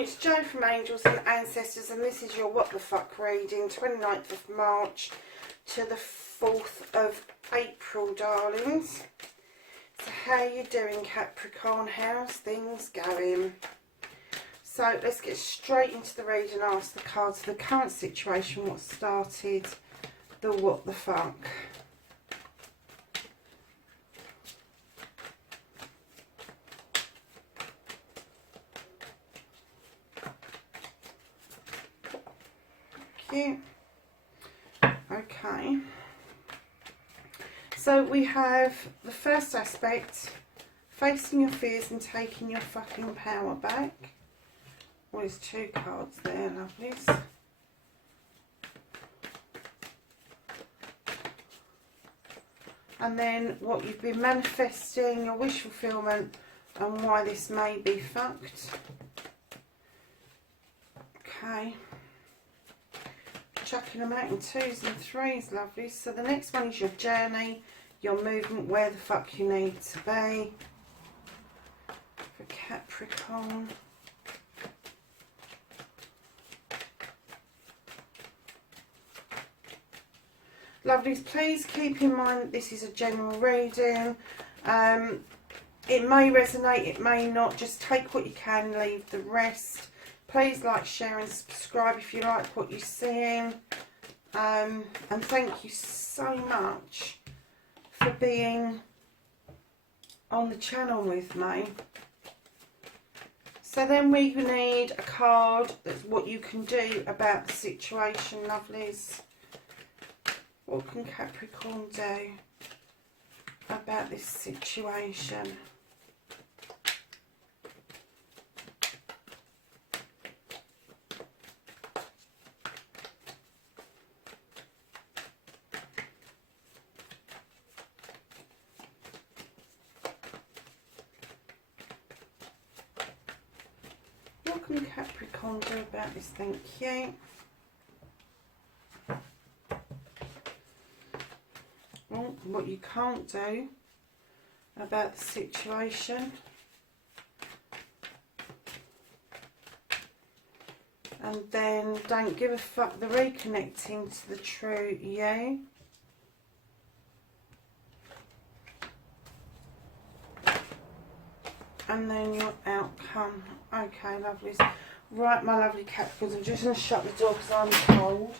it's Jo from Angels and Ancestors, and this is your What the Fuck reading, 29th of March to the 4th of April, darlings. So how you doing, Capricorn? How's things going? So let's get straight into the reading and ask the cards for the current situation, what started the what the fuck. Okay, so we have the first aspect, facing your fears and taking your fucking power back. Well, there's two cards there, lovelies. And then what you've been manifesting, your wish fulfillment, and why this may be fucked. Okay. Chucking them out in 2s and 3s, lovely. So the next one is your journey, your movement, where the fuck you need to be for Capricorn. Lovelies, please keep in mind that this is a general reading. It may resonate, it may not. Just take what you can, leave the rest. Please like, share and subscribe if you like what you're seeing. And thank you so much for being on the channel with me. So then we need a card that's what you can do about the situation, lovelies. What can Capricorn do about this situation? What can Capricorn do about this? Thank you. Well, what you can't do about the situation. And then don't give a fuck, the reconnecting to the true you. And then your outcome. Okay, lovelies. Right, my lovely Capricorns, I'm just going to shut the door because I'm cold.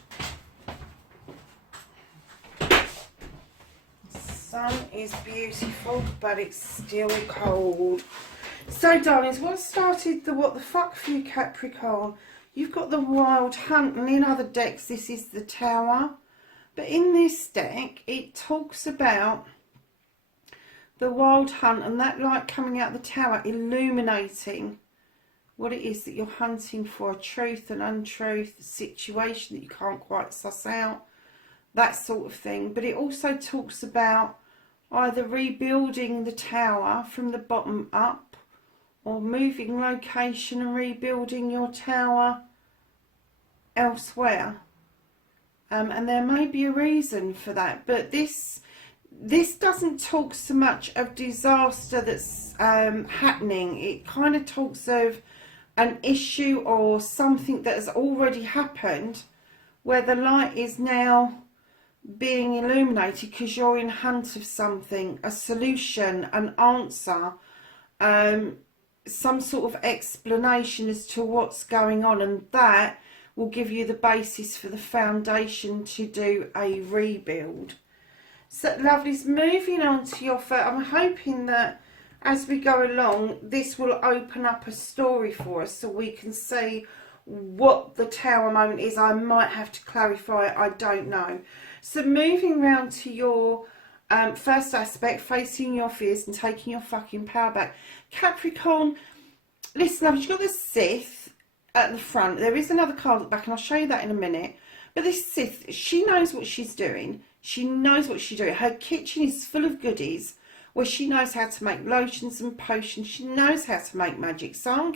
The sun is beautiful, but it's still cold. So, darlings, what started the what the fuck for you, Capricorn? You've got the Wild Hunt, and in other decks, this is the Tower. But in this deck, it talks about the Wild Hunt and that light coming out the tower, illuminating what it is that you're hunting for, a truth and untruth, a situation that you can't quite suss out, that sort of thing. But it also talks about either rebuilding the tower from the bottom up or moving location and rebuilding your tower elsewhere. And there may be a reason for that, but this doesn't talk so much of disaster that's happening. It kind of talks of an issue or something that has already happened where the light is now being illuminated because you're in hunt of something, a solution, an answer, some sort of explanation as to what's going on, and that will give you the basis for the foundation to do a rebuild. So, lovelies, moving on to your first, I'm hoping that as we go along, this will open up a story for us so we can see what the tower moment is. I might have to clarify it, I don't know. So, moving round to your first aspect, facing your fears and taking your fucking power back. Capricorn, listen, lovelies, you've got the Sith at the front. There is another card at the back, and I'll show you that in a minute. But this Sith, she knows what she's doing. She knows what she's doing. Her kitchen is full of goodies where she knows how to make lotions and potions. She knows how to make magic. So I'm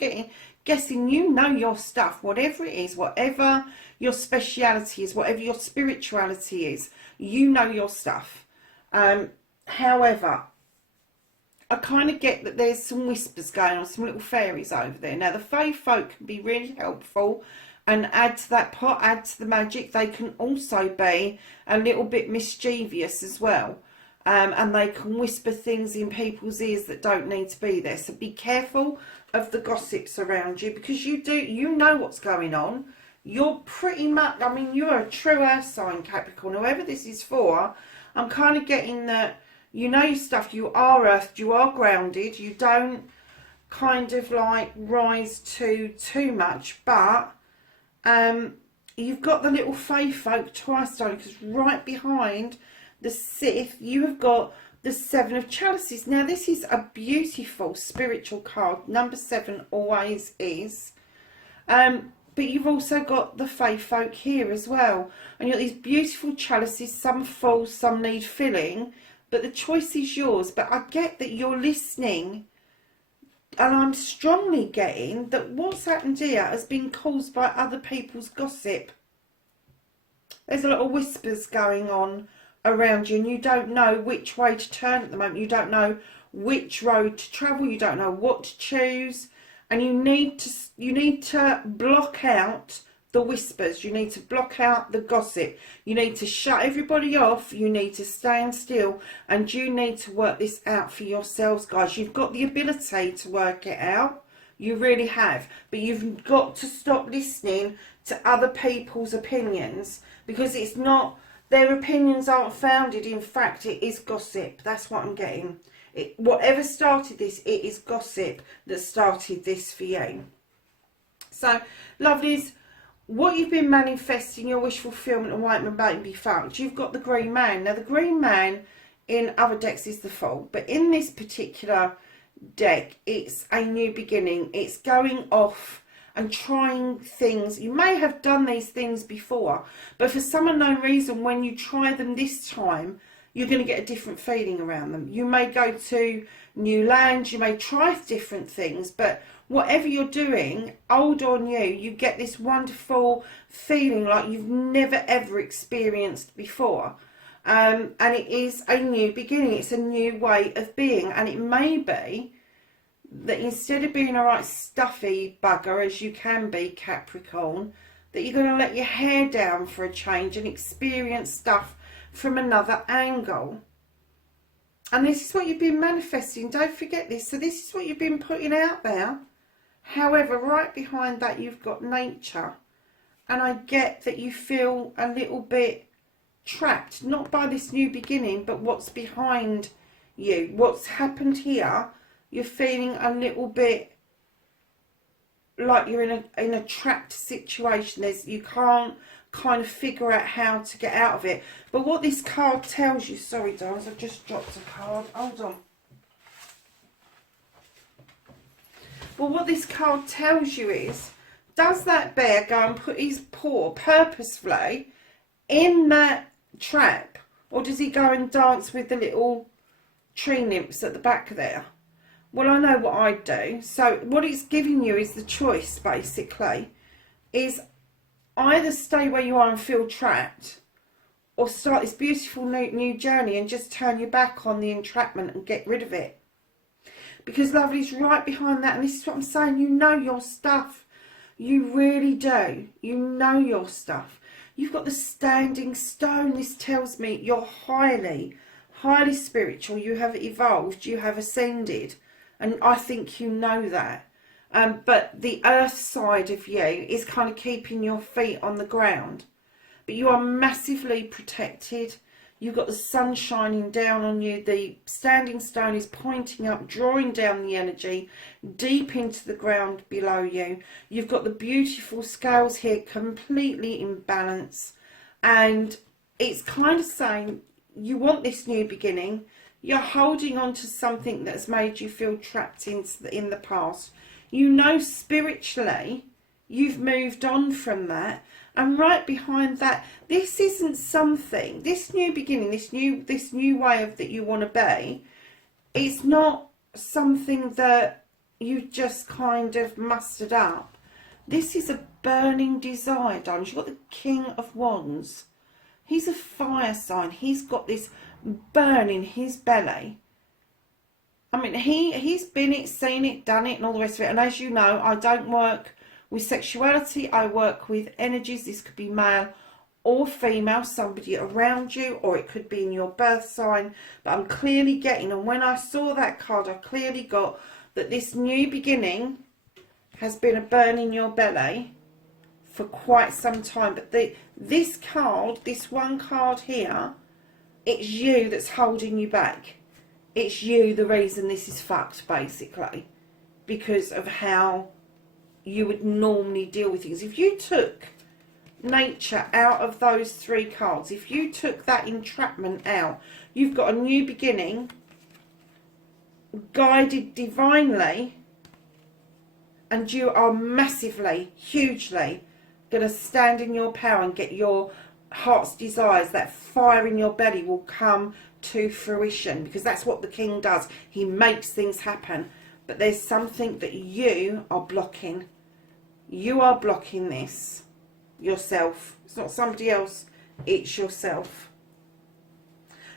guessing you know your stuff, whatever it is, whatever your speciality is, whatever your spirituality is, you know your stuff. However, I kind of get that there's some whispers going on, some little fairies over there. Now, the fae folk can be really helpful and add to that pot, add to the magic. They can also be a little bit mischievous as well. And they can whisper things in people's ears that don't need to be there. So be careful of the gossips around you, because you know what's going on. You're pretty much, I mean, you're a true earth sign, Capricorn. Whoever this is for, I'm kind of getting that you know your stuff. You are earthed, you are grounded. You don't kind of like rise to too much, but you've got the little fae folk twice done, because right behind the Sith, you have got the Seven of Chalices. Now, this is a beautiful spiritual card. Number 7 always is. But you've also got the fae folk here as well. And you've got these beautiful chalices. Some are full, some need filling. But the choice is yours. But I get that you're listening. And I'm strongly getting that what's happened here has been caused by other people's gossip. There's a lot of whispers going on around you, and you don't know which way to turn at the moment. You don't know which road to travel. You don't know what to choose, and you need to block out the whispers. You need to block out the gossip. You need to shut everybody off. You need to stand still, and you need to work this out for yourselves, guys. You've got the ability to work it out. You really have, but you've got to stop listening to other people's opinions, because it's not. Their opinions aren't founded. In fact, it is gossip. That's what I'm getting. Whatever started this, it is gossip that started this for you. So, lovelies, what you've been manifesting, your wish fulfillment and white man baby fact, you've got the Green Man. Now, the Green Man in other decks is the Fool, but in this particular deck, it's a new beginning. It's going off and trying things. You may have done these things before, but for some unknown reason, when you try them this time, you're going to get a different feeling around them. You may go to new lands, you may try different things, but whatever you're doing, old or new, you get this wonderful feeling like you've never ever experienced before. And it is a new beginning. It's a new way of being, and it may be that instead of being a right stuffy bugger, as you can be, Capricorn, that you're going to let your hair down for a change and experience stuff from another angle. And this is what you've been manifesting. Don't forget this. So this is what you've been putting out there. However, right behind that, you've got nature. And I get that you feel a little bit trapped, not by this new beginning, but what's behind you. What's happened here, you're feeling a little bit like you're in a trapped situation. You can't kind of figure out how to get out of it. But what this card tells you, sorry darlings, I've just dropped a card, hold on. Well, what this card tells you is, does that bear go and put his paw purposefully in that trap, or does he go and dance with the little tree nymphs at the back there? Well, I know what I'd do. So what it's giving you is the choice, basically, is either stay where you are and feel trapped, or start this beautiful new journey and just turn your back on the entrapment and get rid of it. Because, lovely's right behind that, and this is what I'm saying, you know your stuff. You really do. You know your stuff. You've got the Standing Stone. This tells me you're highly spiritual. You have evolved. You have ascended. And I think you know that. But the earth side of you is kind of keeping your feet on the ground. But you are massively protected. You've got the sun shining down on you. The Standing Stone is pointing up, drawing down the energy deep into the ground below you. You've got the beautiful scales here, completely in balance. And it's kind of saying you want this new beginning. You're holding on to something that's made you feel trapped in the past. You know spiritually you've moved on from that. And right behind that, this isn't something, this new beginning, this new way of that you want to be, it's not something that you just kind of mustered up. This is a burning desire, darling. You've got the King of Wands. He's a fire sign. He's got this burn in his belly. I mean, he's been it, seen it, done it, and all the rest of it. And as you know, I don't work with sexuality. I work with energies. This could be male or female, somebody around you, or it could be in your birth sign. But I'm clearly getting, and when I saw that card, I clearly got that this new beginning has been a burn in your belly for quite some time. But this card, this one card here, it's you that's holding you back. It's you the reason this is fucked, basically, because of how you would normally deal with things. If you took nature out of those three cards, if you took that entrapment out, you've got a new beginning, guided divinely, and you are massively, hugely going to stand in your power and get your heart's desires. That fire in your belly will come to fruition, because that's what the king does. He makes things happen. But there's something that you are blocking. You are blocking this yourself. It's not somebody else, it's yourself.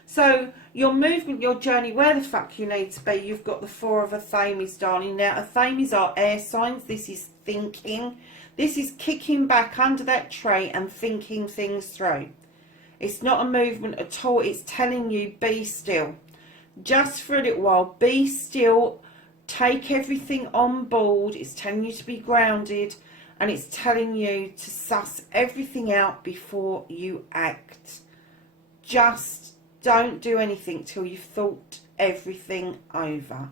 So your movement, your journey, where the fuck you need to be, you've got the Four of Athames, darling. Now, Athames are air signs. This is thinking. This is kicking back under that tree and thinking things through. It's not a movement at all. It's telling you, be still. Just for a little while, be still. Take everything on board. It's telling you to be grounded. And it's telling you to suss everything out before you act. Just don't do anything till you've thought everything over.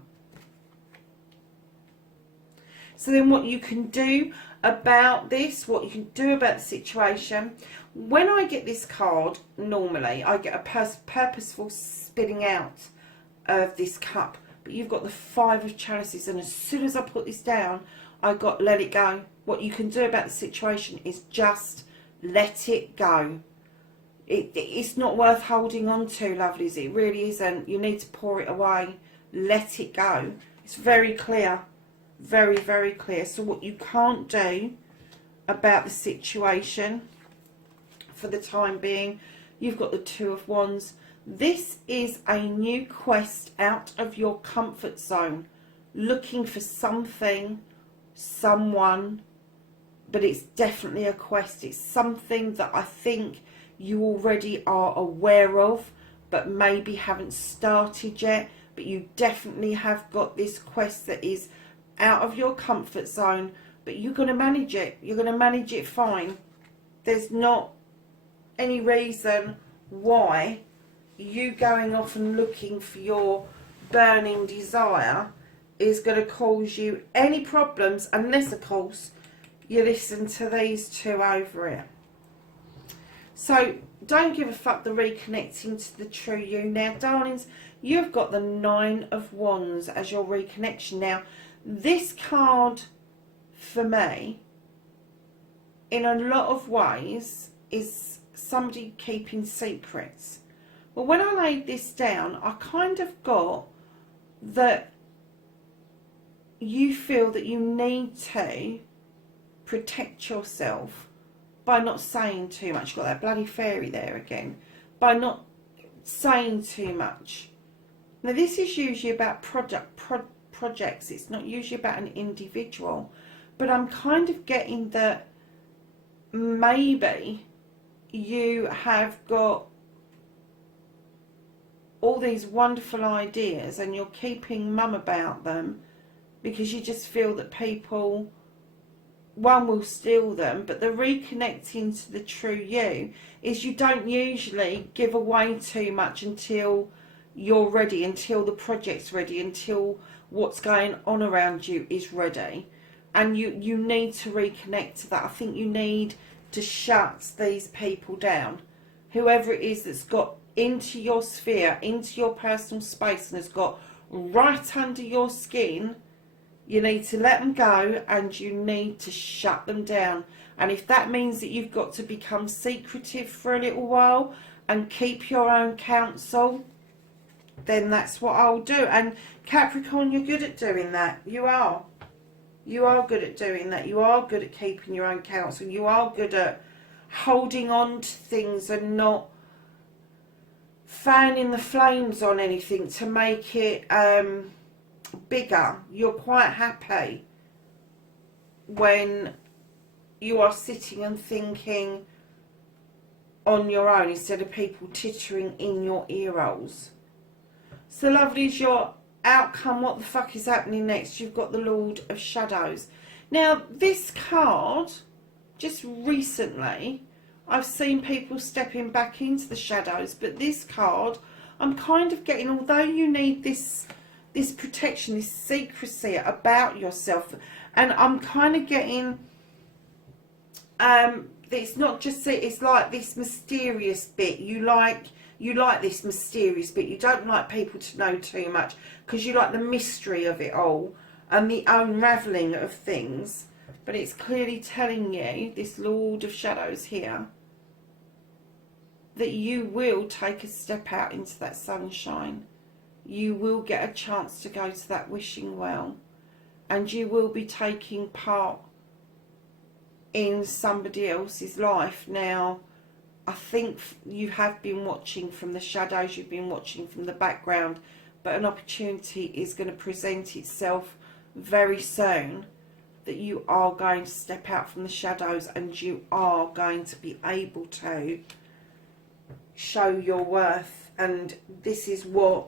So then what you can do about this, what you can do about the situation, when I get this card, normally I get a purposeful spinning out of this cup. But you've got the Five of Chalices, and as soon as I put this down, I got let it go. What you can do about the situation is just let it go. It's not worth holding on to, lovelies. It really isn't. You need to pour it away. Let it go. It's very clear. Very, very clear. So what you can't do about the situation for the time being, you've got the Two of Wands. This is a new quest out of your comfort zone. Looking for something, someone, but it's definitely a quest. It's something that I think you already are aware of, but maybe haven't started yet. But you definitely have got this quest that is out of your comfort zone, but you're going to manage it. You're going to manage it fine. There's not any reason why you going off and looking for your burning desire is going to cause you any problems, unless, of course, you listen to these two over here. So don't give a fuck the reconnecting to the true you. Now, darlings, you've got the Nine of Wands as your reconnection. Now, this card, for me, in a lot of ways, is somebody keeping secrets. Well, when I laid this down, I kind of got that you feel that you need to protect yourself by not saying too much. You've got that bloody fairy there again. By not saying too much. Now, this is usually about projects. It's not usually about an individual. But I'm kind of getting that maybe you have got all these wonderful ideas and you're keeping mum about them because you just feel that people, one, will steal them. But the reconnecting to the true you is you don't usually give away too much until you're ready, until the project's ready, until what's going on around you is ready. And you need to reconnect to that. I think you need to shut these people down. Whoever it is that's got into your sphere, into your personal space, and has got right under your skin, you need to let them go and you need to shut them down. And if that means that you've got to become secretive for a little while and keep your own counsel, then that's what I'll do. And Capricorn, you're good at doing that. You are. You are good at doing that. You are good at keeping your own counsel. You are good at holding on to things and not fanning the flames on anything to make it bigger. You're quite happy when you are sitting and thinking on your own instead of people tittering in your ear holes. So lovelies, your outcome, what the fuck is happening next? You've got the Lord of Shadows. Now, this card, just recently, I've seen people stepping back into the shadows, but this card, I'm kind of getting, although you need this protection, this secrecy about yourself, and I'm kind of getting, it's not just, it's like this mysterious bit. You like this mysterious bit. You don't like people to know too much because you like the mystery of it all and the unravelling of things. But it's clearly telling you, this Lord of Shadows here, that you will take a step out into that sunshine. You will get a chance to go to that wishing well, and you will be taking part in somebody else's life. Now, I think you have been watching from the shadows, you've been watching from the background, but an opportunity is going to present itself very soon that you are going to step out from the shadows and you are going to be able to show your worth. And this is what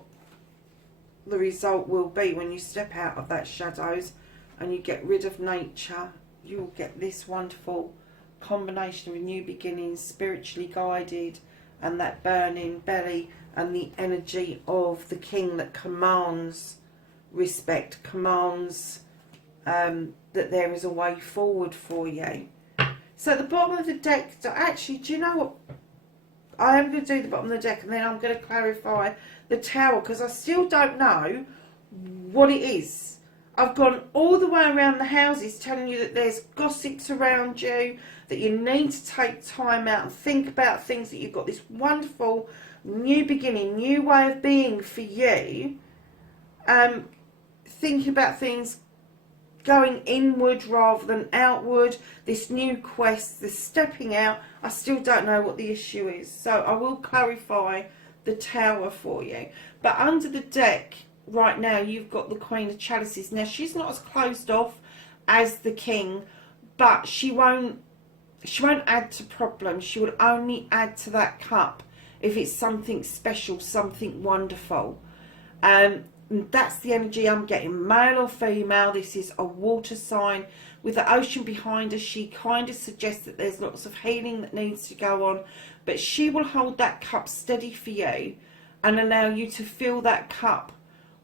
the result will be when you step out of that shadows and you get rid of nature. You will get this wonderful combination of a new beginning, spiritually guided, and that burning belly, and the energy of the king that commands respect, commands that there is a way forward for you. So at the bottom of the deck, actually, do you know what? I am going to do the bottom of the deck and then I'm going to clarify the tower, because I still don't know what it is. I've gone all the way around the houses telling you that there's gossips around you, that you need to take time out and think about things, that you've got this wonderful new beginning, new way of being for you. Thinking about things going inward rather than outward, this new quest, this stepping out. I still don't know what the issue is, so I will clarify the tower for you. But under the deck right now, you've got the Queen of Chalices. Now, she's not as closed off as the King, but she won't add to problems. She will only add to that cup if it's something special, something wonderful. And that's the energy I'm getting, male or female. This is a water sign with the ocean behind her. She kind of suggests that there's lots of healing that needs to go on, but she will hold that cup steady for you and allow you to fill that cup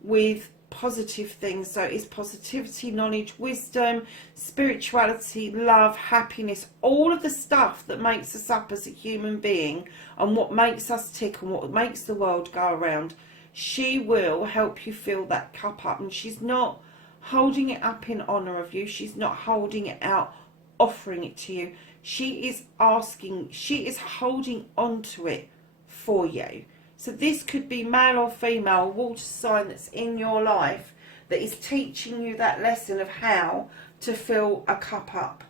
with positive things. So it's positivity, knowledge, wisdom, spirituality, love, happiness, all of the stuff that makes us up as a human being and what makes us tick and what makes the world go around. She will help you fill that cup up, and she's not holding it up in honour of you. She's not holding it out, offering it to you. She is asking, she is holding on to it for you. So this could be male or female, a water sign that's in your life that is teaching you that lesson of how to fill a cup up.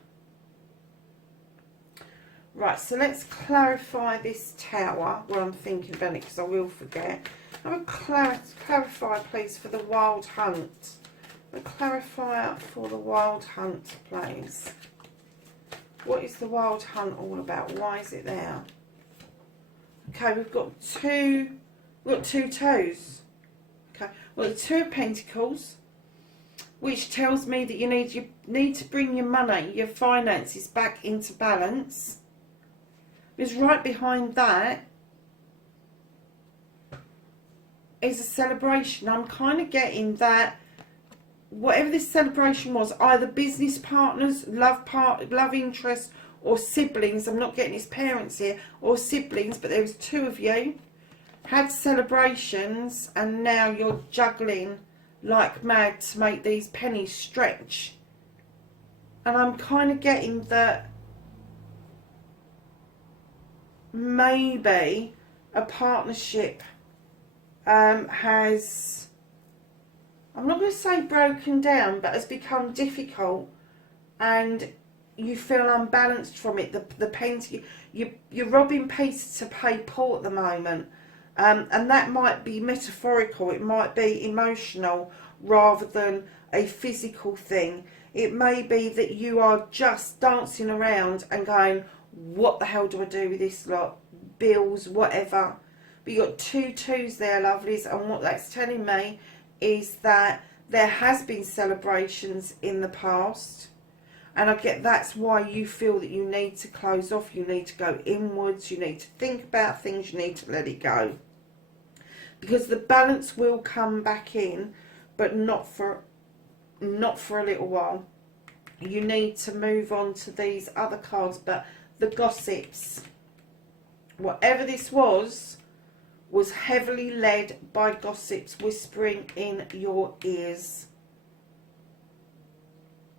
Right, so let's clarify this tower while I'm thinking about it, because I will forget. I will clarify, please, for the Wild Hunt. A clarifier for the Wild Hunt, please. What is the Wild Hunt all about? Why is it there? Okay, we've got two toes. Okay, well, the Two of Pentacles, which tells me that you need to bring your money, your finances back into balance. Because right behind that is a celebration. I'm kind of getting that whatever this celebration was, either business partners, love interest, or siblings. I'm not getting his parents here, or siblings, but there was two of you had celebrations, and now you're juggling like mad to make these pennies stretch. And I'm kind of getting that maybe a partnership has, I'm not going to say broken down, but has become difficult, and you feel unbalanced from it. The penny, you're robbing Peter to pay Paul at the moment, and that might be metaphorical, it might be emotional, rather than a physical thing. It may be that you are just dancing around and going, what the hell do I do with this lot? Bills, whatever. But you've got 2 twos there, lovelies, and what that's telling me is that there has been celebrations in the past, and I get that's why you feel that you need to close off, you need to go inwards, you need to think about things, you need to let it go. Because the balance will come back in, but not for a little while. You need to move on to these other cards, but the gossips, whatever this was heavily led by gossips whispering in your ears.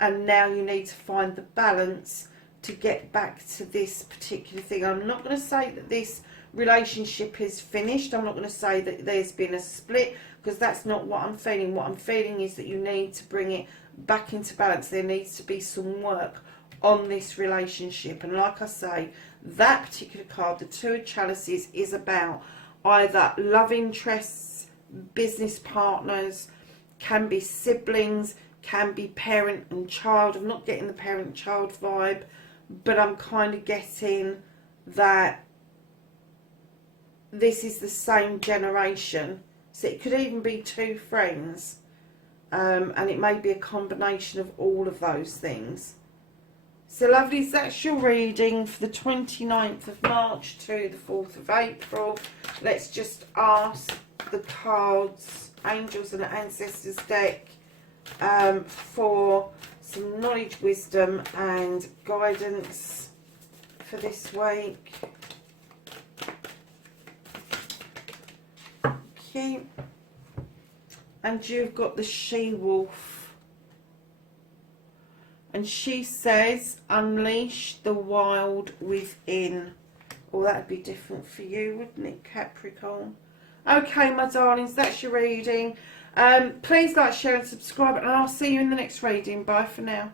And now you need to find the balance to get back to this particular thing. I'm not going to say that this relationship is finished. I'm not going to say that there's been a split, because that's not what I'm feeling. What I'm feeling is that you need to bring it back into balance. There needs to be some work on this relationship. And like I say, that particular card, the 2 of Chalices, is about either love interests, business partners, can be siblings, can be parent and child. I'm not getting the parent-child vibe, but I'm kind of getting that this is the same generation. So it could even be 2 friends, and it may be a combination of all of those things. So lovelies, that's your reading for the 29th of March to the 4th of April. Let's just ask the cards, Angels and Ancestors deck, for some knowledge, wisdom and guidance for this week. Okay. And you've got the she-wolf. And she says, unleash the wild within. Well, that'd be different for you, wouldn't it, Capricorn? Okay, my darlings, that's your reading. Please like, share and subscribe, and I'll see you in the next reading. Bye for now.